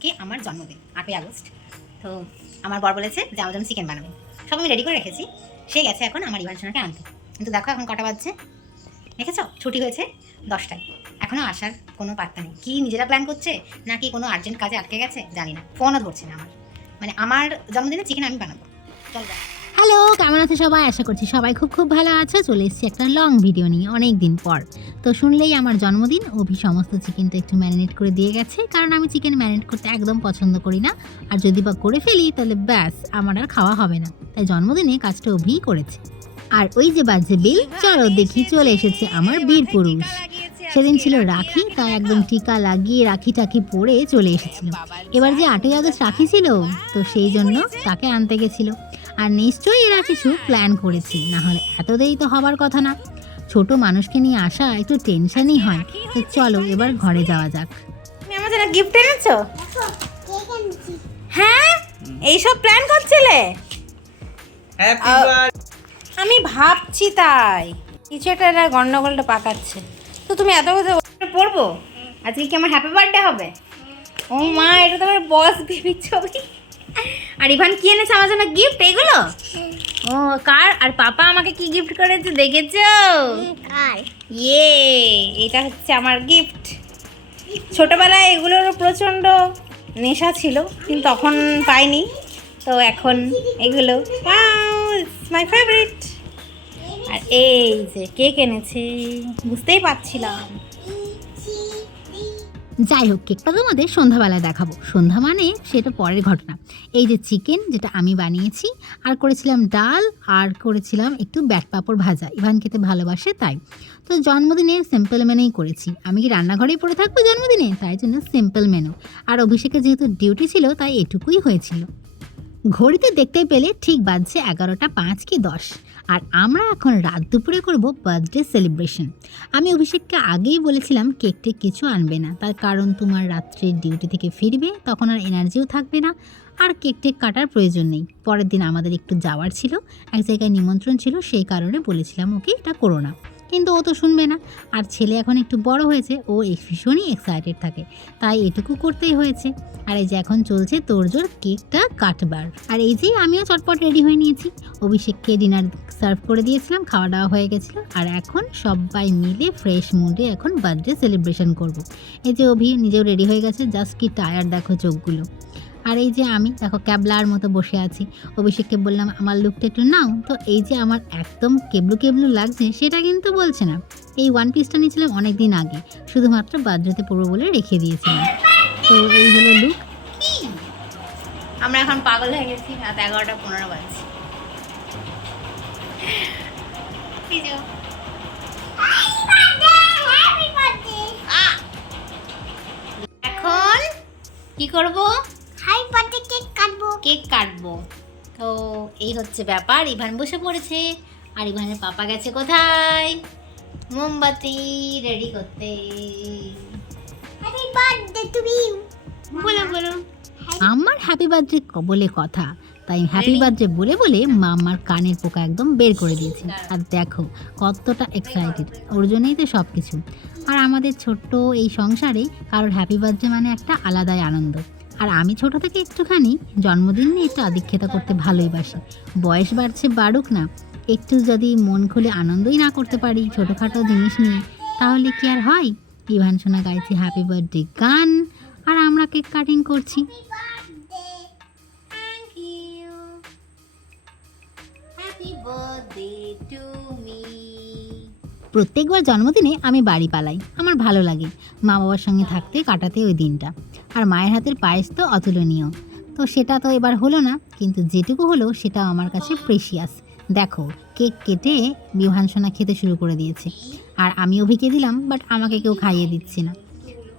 আজকে আমার জন্মদিন, আটই আগস্ট। তো আমার বর বলেছে যে আমার জন্য চিকেন বানাবে। সব আমি রেডি করে রেখেছি। সে গেছে এখন আমার ইভান সোনাকে আনতে। কিন্তু দেখো এখন কটা বাজছে। দেখেছ? ছুটি হয়েছে দশটায়। এখনও আসার কোনো পাত্তা নেই। কী নিজেরা প্ল্যান করছে? নাকি কোনো আর্জেন্ট কাজে আটকে গেছে? জানি না। ফোনও ধরছে না আমার। মানে আমার জন্মদিনে চিকেন আমি বানাবো। চল। হ্যালো কেমন আছে সবাই? আশা করছি সবাই খুব খুব ভালো আছে। চলে এসেছি একটা লং ভিডিও নিয়ে অনেক দিন পর। তো শুনলেই আমার জন্মদিন, অভি সমস্ত চিকেনটা একটু ম্যারিনেট করে দিয়ে গেছে। কারণ আমি চিকেন ম্যারিনেট করতে একদম পছন্দ করি না। আর যদি বা করে ফেলি, তাহলে ব্যাস, আমার আর খাওয়া হবে না। তাই জন্মদিনে কাজটা অভিই করেছে। আর ওই যে বাজে বিল চলো দেখি চলে এসেছে আমার বীর পুরুষ। সেদিন ছিল রাখি, তাই একদম টিকা লাগিয়ে রাখি টাকি পরে চলে এসেছিল। এবার যে আটই আগস্ট রাখি ছিল, তো সেই জন্য তাকে আনতে গেছিল। আর নিশ্চয়ই এরা কিছু প্ল্যান করেছে। না হলে এত দেরি তো হবার কথা না। ছোট মানুষকে নিয়ে আসা একটু টেনশনই হয়। তো চলো এবার ঘরে যাওয়া যাক। তুমি আমার জন্য গিফট এনেছো? হ্যাঁ? এইসব প্ল্যান করছিলে? হ্যাপি আহ, বার্থডে আমি ভাবছি তাই। কিছু একটা এরা গন্ডগোলটা পাকাচ্ছে। তো তুমি এত কথা পড়ব? আজকে কি আমার হ্যাপি বার্থডে হবে? ও মা এটা তো আমার বস বেবির ছবি। আর ইভান কি এনেছে আমার জন্য গিফট এগুলো? ও কার? আর পাপা আমাকে কি গিফট করেছে দেখেছ? ইয়ে এটা হচ্ছে আমার গিফট ছোটবেলায় এগুলোর প্রচণ্ড নেশা ছিল কিন্তু তখন পাইনি। তো এখন এগুলো মাই ফেভারিট আর এই যে কেক এনেছে বুঝতেই পারছিলাম। যাই হোক, কেকটা তোমাদের সন্ধ্যাবেলা দেখাবো। সন্ধ্যা মানে সেটা পরের ঘটনা। এই যে চিকেন যেটা আমি বানিয়েছি, আর করেছিলাম ডাল, আর করেছিলাম একটু ব্যাট পাঁপড় ভাজা। ইভান খেতে ভালোবাসে তাই। তো জন্মদিনে সিম্পল মেনেই করেছি। আমি কি রান্নাঘরেই পড়ে থাকব জন্মদিনে? তাই জন্য সিম্পল মেনু আর অভিষেকের যেহেতু ডিউটি ছিল, তাই এটুকুই হয়েছিল। ঘড়িতে দেখতে পেলে ঠিক বাজছে এগারোটা পাঁচ কি দশ। আর আমরা এখন রাত দুপুরে করব বার্থডে সেলিব্রেশন আমি অভিষেককে আগেই বলেছিলাম কেকটে কিছু আনবে না। তার কারণ তোমার রাত্রে ডিউটি থেকে ফিরবে, তখন আর এনার্জিও থাকবে না। আর কেক টেক কাটার প্রয়োজন নেই। পরের দিন আমাদের একটু যাওয়ার ছিল, এক জায়গায় নিমন্ত্রণ ছিল, সেই কারণে বলেছিলাম, ওকে, এটা করো না। কিন্তু ও তো শুনবে না। আর ছেলে এখন একটু বড় হয়েছে, ও ভীষণই এক্সাইটেড থাকে। তাই এটুকু করতেই হয়েছে। আর এই যে এখন চলছে তোরজোর কেকটা কাটবার। আর এই যে আমিও চটপট রেডি হয়ে নিয়েছি। অভিষেককে ডিনার সার্ভ করে দিয়েছিলাম খাওয়া দাওয়া হয়ে গেছিল। আর এখন সবাই মিলে ফ্রেশ মুডে এখন বার্থডে সেলিব্রেশন করব। এই যে অভি, নিজেও রেডি হয়ে গেছে জাস্ট কি টায়ার দেখো চোখগুলো। আর এই যে আমি, দেখো ক্যাবলার মতো বসে আছি। অভিষেককে বললাম, আমার লুকটা একটু নাও। তো এই যে আমার একদম কেবলু কেবলু লাগছে, সেটা কিন্তু বলছে না। এই ওয়ান পিসটা নিয়েছিলাম অনেক দিন আগে, শুধুমাত্র বার্থডেতে পড়ব বলে রেখে দিয়েছিলাম। তো এই হলো লুক আমরা এখন পাগল হয়ে গেছি, রাত এগারোটা পনেরো বাজছে! এখন কি করব হাই বার্থডে কেক কাটবো কেক কাটবো। তো এই হচ্ছে ব্যাপার। ইভান বসে পড়েছে আর ইভানের পাপা গেছে কোথায়? মোমবাতি রেডি করতে। হ্যাপি বার্থডে টু ইউ বলো বলো। আমার হ্যাপি বার্থডে বলে কথা। তাই হ্যাপি বার্থডে বলে বলে মা আমার কানের পোকা একদম বের করে দিয়েছে। আর দেখো কতটা এক্সাইটেড ওর জন্যই তো সব কিছু আর আমাদের ছোট্ট এই সংসারে কারোর হ্যাপি বার্থডে মানে একটা আলাদাই আনন্দ। আর আমি ছোট থেকে একটুখানি জন্মদিন নিয়ে একটু আদিক্ষেতা করতে ভালোই বাসি। বয়স বাড়ছে বাড়ুক না, একটু যদি মন খুলে আনন্দই না করতে পারি ছোটোখাটো জিনিস নিয়ে, তাহলে কি আর হয়? ইভান সোনা গাইছে হ্যাপি বার্থডে গান। আর আমরা কেক কাটিং করছি। Happy birthday to. প্রত্যেকবার জন্মদিনে আমি বাড়ি পালাই। আমার ভালো লাগে। মা বাবার সঙ্গে থাকতে কাটাতে ওই দিনটা। আর মায়ের হাতের পায়েস তো অতুলনীয়। তো সেটা তো এবার হলো না, কিন্তু যেটুকু হলো সেটা আমার কাছে প্রেশিয়াস দেখো, কেক কেটে বিভান সোনা খেতে শুরু করে দিয়েছে। আর আমি অভিকে দিলাম বাট আমাকে কেউ খাইয়ে দিচ্ছে না।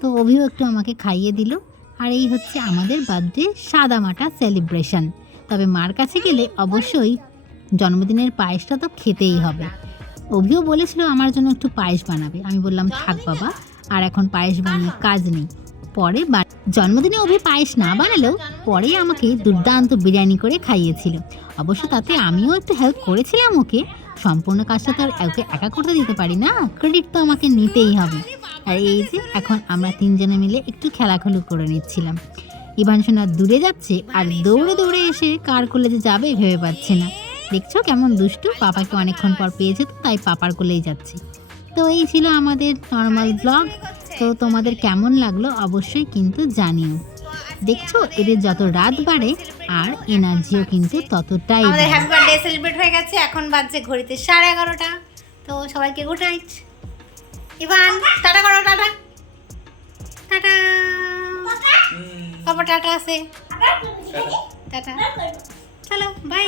তো অভিও একটু আমাকে খাইয়ে দিল। আর এই হচ্ছে আমাদের বার্থডে সাদামাটা সেলিব্রেশন তবে মার কাছে গেলে অবশ্যই জন্মদিনের পায়েসটা তো খেতেই হবে। অভিও বলেছিল আমার জন্য একটু পায়েস বানাবে। আমি বললাম থাক বাবা আর এখন পায়েস বানিয়ে কাজ নেই। পরে বা- জন্মদিনে অভি পায়েস না বানালেও পরে আমাকে দুর্দান্ত বিরিয়ানি করে খাইয়েছিল। অবশ্য তাতে আমিও একটু হেল্প করেছিলাম ওকে। সম্পূর্ণ কাজটা তো আর ওকে একা করতে দিতে পারি না। ক্রেডিট তো আমাকে নিতেই হবে। আর এই যে এখন আমরা তিনজনে মিলে একটু খেলাখেলু করে নিচ্ছিলাম। ইভান সোনা দূরে যাচ্ছে আর দৌড়ে দৌড়ে এসে কার কোলে যে যাবে ভেবে পাচ্ছে না। দেখছ কেমন দুষ্টু? পাপাকে অনেকক্ষণ পর পেয়েছে তো তাই পাপার কোলেই যাচ্ছে। তো এই ছিল আমাদের নর্মাল ব্লগ তো তোমাদের কেমন লাগল অবশ্যই কিন্তু জানিও। দেখছ? এদের যত রাত বাড়ে আর এনার্জিও কিন্তু ততটাই আমাদের। হ্যাপি বার্থডে সেলিব্রেট হয়ে গেছে এখন বাজছে ঘড়িতে সাড়ে এগারোটা। তো সবাইকে গুড নাইট ইভান টাটা করো টাটা। টাটা। পাপা টাটা আছে। টাটা। চলো বাই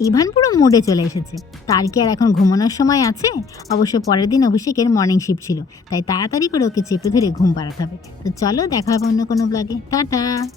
ইভান পুরো মোডে চলে এসেছে। তার কি আর এখন ঘুমানোর সময় আছে। অবশ্য পরের দিন অভিষেকের মর্নিং শিফট ছিল। তাই তাড়াতাড়ি করে ওকে চেপে ধরে ঘুম পাড়াতে হবে। তো চলো দেখা হবে অন্য কোনো ব্লগে টাটা!